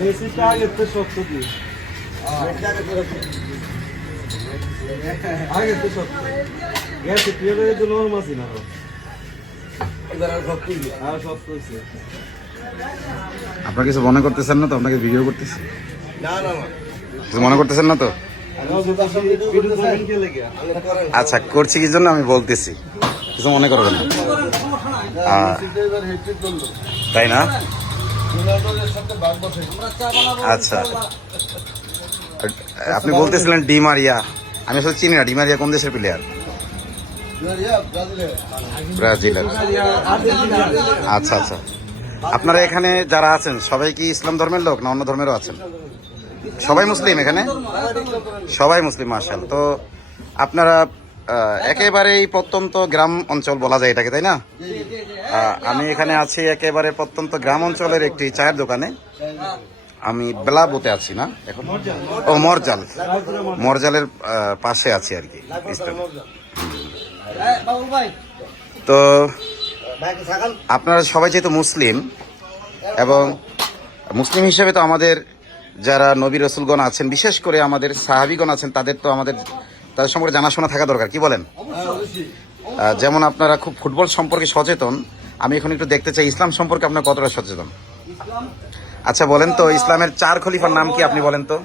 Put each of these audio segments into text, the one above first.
মেসিটা আগে তো শক্ত কি আগে তো শক্ত গেছে প্লেয়ারে তো নরমাল ছিল না এবার আর শক্ত কি আর শক্ত হইছে। আপনারা কিছু মনে করতেছেন না তো? আপনাকে ভিডিও করতেছি। না না কিছু মনে করতেছেন না তো? আচ্ছা, করছি কি জন্য আমি বলতেছি, কিছু মনে করবেন না। তাই না? আচ্ছা, আপনি বলতেছিলেন ডি মারিয়া। আমি আসলে চিনি না ডি মারিয়া কোন দেশের প্লেয়ার। ব্রাজিলের। আচ্ছা আচ্ছা, আপনারা এখানে যারা আছেন সবাই কি ইসলাম ধর্মের লোক না অন্য ধর্মেরও আছেন? সবাই মুসলিম এখানে? সবাই মুসলিম, মাশাআল্লাহ। তো আপনারা একেবারেই প্রত্যন্ত গ্রাম অঞ্চল বলা যায় এটাকে, তাই না? আমি এখানে আছি একেবারে প্রত্যন্ত গ্রাম অঞ্চলের একটি চায়ের দোকানে। আমি বেলাবুতে আছি না এখন, ও মরজাল, মরজালের পাশে আছি আর কি। তো আপনারা সবাই যেহেতু মুসলিম, এবং মুসলিম হিসেবে তো আমাদের যারা নবী রসুলগণ আছেন, বিশেষ করে আমাদের সাহাবীগণ আছেন, তাদের সম্পর্কে জানাশোনা থাকা দরকার, কি বলেন? যেমন আপনারা খুব ফুটবল সম্পর্কে সচেতন, আমি এখন একটু দেখতে চাই ইসলাম সম্পর্কে আপনারা কতটা সচেতন। আচ্ছা বলেন তো, ইসলামের 4 খলিফার নাম কি আপনি বলেন তো?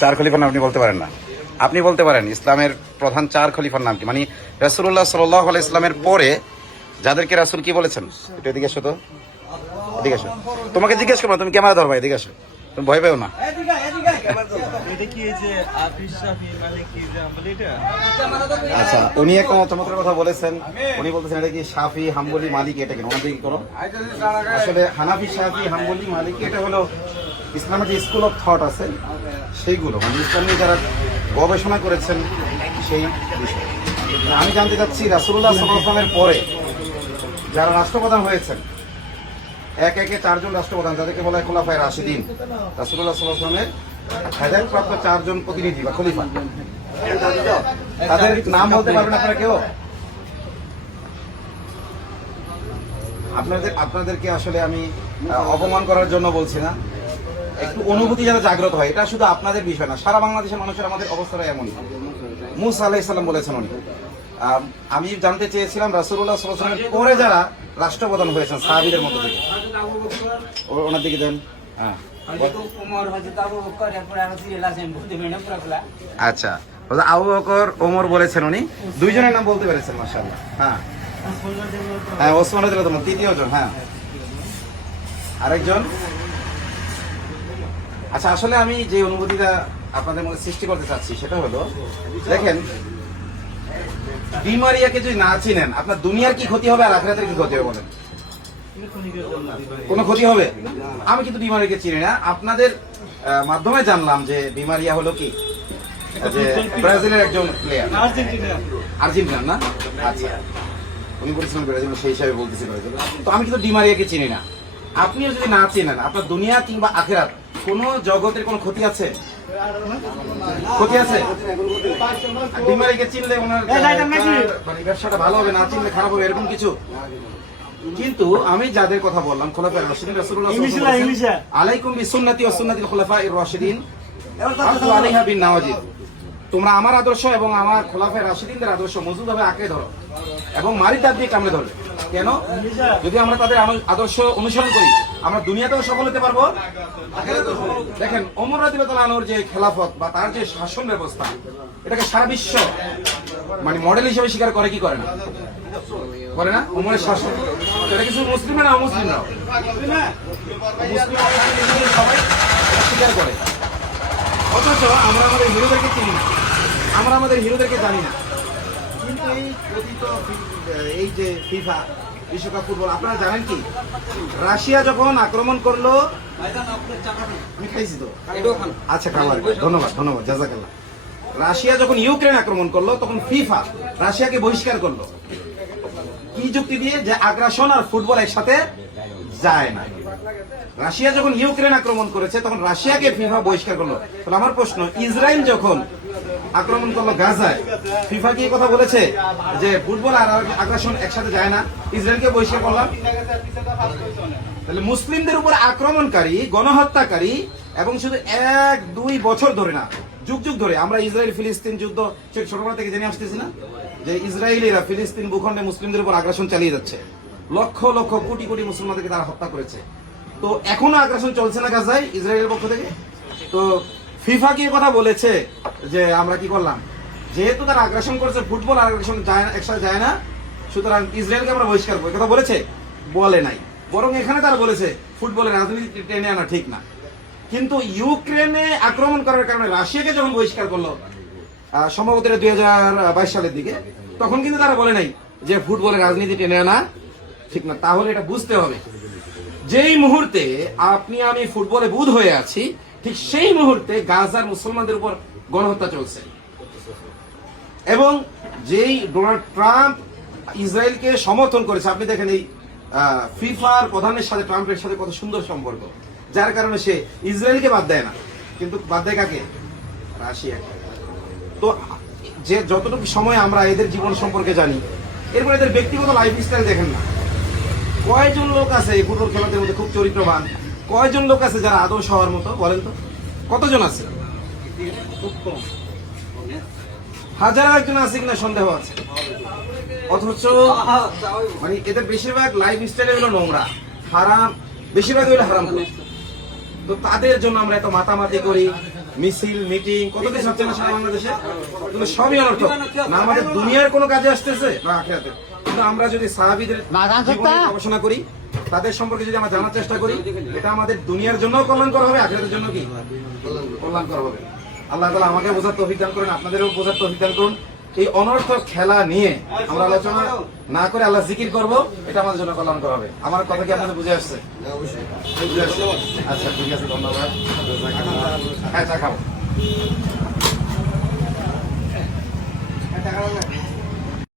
চার খলিফার নাম আপনি বলতে পারেন না? আপনি বলতে পারেন ইসলামের প্রধান 4 খলিফার নাম কি? মানে রাসূলুল্লাহ সাল্লাল্লাহু আলাইহি ইসলামের পরে যাদেরকে রাসূল কি বলেছেন? একটু এদিকে এসো তো, এদিকে এসো। তোমাকে জিজ্ঞেস করবো, তুমি ক্যামেরা ধরবা, এদিকে এসো, তুমি ভয় পেও না। আচ্ছা, উনি একটা চমৎকার কথা বলেছেন। উনি বলতেছেন এটা কি শাফি, হাম্বলি, মালিকি, এটা কেন ওনাদের কি করো? আসলে হানাফি, শাফি, হাম্বলি, মালিকি এটা হলো ইসলামের যে স্কুল অফ থট আছে সেইগুলো, মানে ইসলাম নিয়ে যারা গবেষণা করেছেন সেই বিষয়। আমি জানতে চাচ্ছি রাসূলুল্লাহ সাল্লাল্লাহু আলাইহি ওয়াসাল্লামের পরে যারা রাষ্ট্রপ্রধান হয়েছেন, এক একে 4 জন রাষ্ট্রপ্রধান, যাদেরকে বলা হয় খোলাফায়ে রাশিদিন। রাসূলুল্লাহ সাল্লাল্লাহু আলাইহি ওয়াসাল্লামের হেদায়েতপ্রাপ্ত 4 জন প্রতিনিধি বা খলিফা, তাদের নাম বলতে পারবেন আপনারা কেউ? আপনাদেরকে আসলে আমি অপমান করার জন্য বলছি না, একটু অনুভূতি যেন জাগ্রত হয়। এটা শুধু আপনাদের বিষয় না, সারা বাংলাদেশের মানুষের আমাদের অবস্থাটা এমন। মুসা আলাইহিস সালাম বলেছেন উনি। আমি জানতে চেয়েছিলাম রাসূলুল্লাহ সাল্লাল্লাহু আলাইহি ওয়াসাল্লামের পরে যারা রাষ্ট্রপ্রধান হয়েছেন সাহাবীদের মধ্যে থেকে, ওনার দিকে দেন। হ্যাঁ, আচ্ছা, আবু বকর, ওমর বলেছেন উনি। 2 জনের নাম বলতে পেরেছেন, মাশাআল্লাহ। হ্যাঁ হ্যাঁ, ওসমান রাদিয়াল্লাহু আনহু, তৃতীয় জন। হ্যাঁ, আরেকজন। আচ্ছা, আসলে আমি যে অনুভূতিটা আপনাদের মধ্যে সৃষ্টি করতে চাচ্ছি সেটা হলো, দেখেন, ডি মারিয়াকে যদি না চিনেন, আপনার দুনিয়ার কি ক্ষতি হবে আর আখিরাতের কি ক্ষতি হবে বলেন? কোনো ক্ষতি হবে? আমি কিন্তু ডি মারিয়াকে চিনি না, আপনাদের মাধ্যমে জানলাম যে ডি মারিয়া হলো কি, যে ব্রাজিলের একজন প্লেয়ার, আর্জেন্টিনার না? আচ্ছা, উনি বলছিলেন ব্রাজিল, সেই হিসাবে বলতেছি ব্রাজিল। তো আমি কিন্তু ডি মারিয়াকে চিনি না। আপনিও যদি না চিনেন, আপনার দুনিয়া কিংবা আখিরাত কোন জগতের কোন ক্ষতি আছে? ক্ষতি আছে? ডি মারিয়াকে চিনলে ওনার মানে ব্যবসাটা ভালো হবে, না চিনলে খারাপ হবে, এরকম কিছু? কিন্তু আমি যাদের কথা বললাম, খোলাফায়ে রাশিদিন, রাসূলুল্লাহ সাল্লাল্লাহু আলাইহি ওয়াসাল্লাম, আলাইকুম বিসুন্নতি ওয়া সুন্নাতিল খুলাফায়ে রাশিদিন আযু আলাইহা বিন নাওয়াজিদ। তোমরা আমার আদর্শ এবং আমার খোলাফায়ে রাশিদিনদের আদর্শ মজবুতভাবে আঁকড়ে ধরো এবং মারি দাঁত দিয়ে কামড়ে ধরো। কেন? যদি আমরা তাদের আদর্শ অনুসরণ করি, আমরা দুনিয়াতেও সফল হতে পারবো। দেখেন, ওমর রাদিয়াল্লাহু আনহুর যে খেলাফত বা তার যে শাসন ব্যবস্থা, এটাকে সারা বিশ্ব মানে মডেল হিসেবে স্বীকার করে কি করে না? করে না? ওমরের শাসন, এটা কিছু মুসলিম না অমুসলিমরাও মুসলিম সবাই স্বীকার করে। অথচ আমরা আমাদের হিরোদেরকে চিনি না, আমরা আমাদের হিরোদেরকে জানি না। কিন্তু এই যে ফিফা বিশ্বকাপ ফুটবল, আপনারা জানেন কি, রাশিয়া যখন আক্রমণ করলো, আমি খাইছি তো, আচ্ছা খাবার, ধন্যবাদ ধন্যবাদ, জাযাকাল্লাহ। রাশিয়া যখন ইউক্রেন আক্রমণ করলো, তখন ফিফা রাশিয়াকে বহিষ্কার করলো। কি যুক্তি দিয়ে? যে আগ্রাসন আর ফুটবল একসাথে যায় না। রাশিয়া যখন ইউক্রেন আক্রমণ করেছে, তখন রাশিয়াকে ফিফা বহিষ্কার করলো। তাহলে আমার প্রশ্ন, ইসরায়েল যখন আক্রমণ করলো গাজায়, ফিফা কি কথা বলেছে যে ফুটবল আর আগ্রাসন একসাথে যায় না? ইসরায়েলকে বহিষ্কার করলাম। তাহলে মুসলিমদের উপর আক্রমণকারী, গণহত্যাকারী, এবং শুধু 1-2 বছর ধরে না, যুগ যুগ ধরে আমরা ইসরায়েল ফিলিস্তিন যুদ্ধ সেই ছোটবেলা থেকে জেনে আসতেছি না, যে ইসরায়েলিরা ফিলিস্তিন ভূখণ্ডে মুসলিমদের উপর আগ্রাসন চালিয়ে যাচ্ছে, লক্ষ লক্ষ কোটি কোটি মুসলমানদেরকে তারা হত্যা করেছে। তো এখনো আগ্রাসন চলছে না গাজায় ইসরায়েলের পক্ষ থেকে? তো ফিফা কি কথা বলেছে যে আমরা কি করলাম, যেহেতু তারা আগ্রাসন করছে, ফুটবল আর আগ্রাসন যায় না, একসাথে যায় না, সুতরাং ইসরায়েলকে আমরা বহিষ্কার করবো, কথা বলেছে? বলে নাই। বরং এখানে তারা বলেছে ফুটবলের রাজনীতি টেনে আনা ঠিক না। কিন্তু ইউক্রেনে আক্রমণ করার কারণে রাশিয়াকে যখন বহিষ্কার করলো সম্ভবত 2022 সালের দিকে, তখন কিন্তু তারা বলে নাই যে ফুটবলের রাজনীতি টেনে আনা ঠিক না। তাহলে এটা বুঝতে হবে, যেই মুহূর্তে আপনি আমি ফুটবলে বুঁদ হয়ে আছি, ঠিক সেই মুহূর্তে গাজার মুসলমানদের উপর গণহত্যা চলছে। এবং যেই ডোনাল্ড ট্রাম্প ইসরায়েলকে সমর্থন করেছে, আপনি দেখেন এই ফিফার প্রধানের সাথে ট্রাম্পের সাথে কত সুন্দর সম্পর্ক, যার কারণে সে ইসরায়েলকে বাদ দেয় না, কিন্তু বাদ দেয় কাকে? রাশিয়াকে। তো যে যতটুকু সময় আমরা এদের জীবন সম্পর্কে জানি, এরপর এদের ব্যক্তিগত লাইফ স্টাইল দেখেন না। কয়জন লোক আছে এই ফুটবল খেলাদের মধ্যে খুব চরিত্রবান? কয়জন লোক আছে যারা আদর্শ হওয়ার মতো? বলেন তো, কতজন আছে? খুব কম। হাজার একজন আছে কিনা সন্দেহ আছে। অথচ মানে এদের বেশিরভাগ লাইফ স্টাইল হলো নোংরা, হারাম, বেশিরভাগ হলো হারাম। তো তাদের জন্য আমরা এত মাতামাতি করি, মিছিল, মিটিং, কত কিছু হচ্ছে না সারা বাংলাদেশে, কিন্তু সবই অনর্থক। না আমাদের দুনিয়ার কোনো কাজে আসতেছে না আখিরাতে। কিন্তু আমরা যদি সাহাবীদের জীবনে গবেষণা করি, তাদের সম্পর্কে যদি আমরা জানার চেষ্টা করি, এটা আমাদের দুনিয়ার জন্য কল্যাণকর হবে, আখিরাতের জন্য কি কল্যাণকর হবে। আল্লাহ তাআলা আমাকে বোঝার তৌফিক দান করেন, আপনাদেরও বোঝার তৌফিক দান করুন। এই অনর্থক খেলা নিয়ে আমরা আলোচনা না করে আল্লাহ জিকির করব, এটা আমাদের জন্য কল্যাণকর হবে। আমার কথা কি আপনাদের বুঝে আসছে? বুঝে আসছে? আচ্ছা ঠিক আছে, ধন্যবাদ। হ্যাঁ, চা খাবো।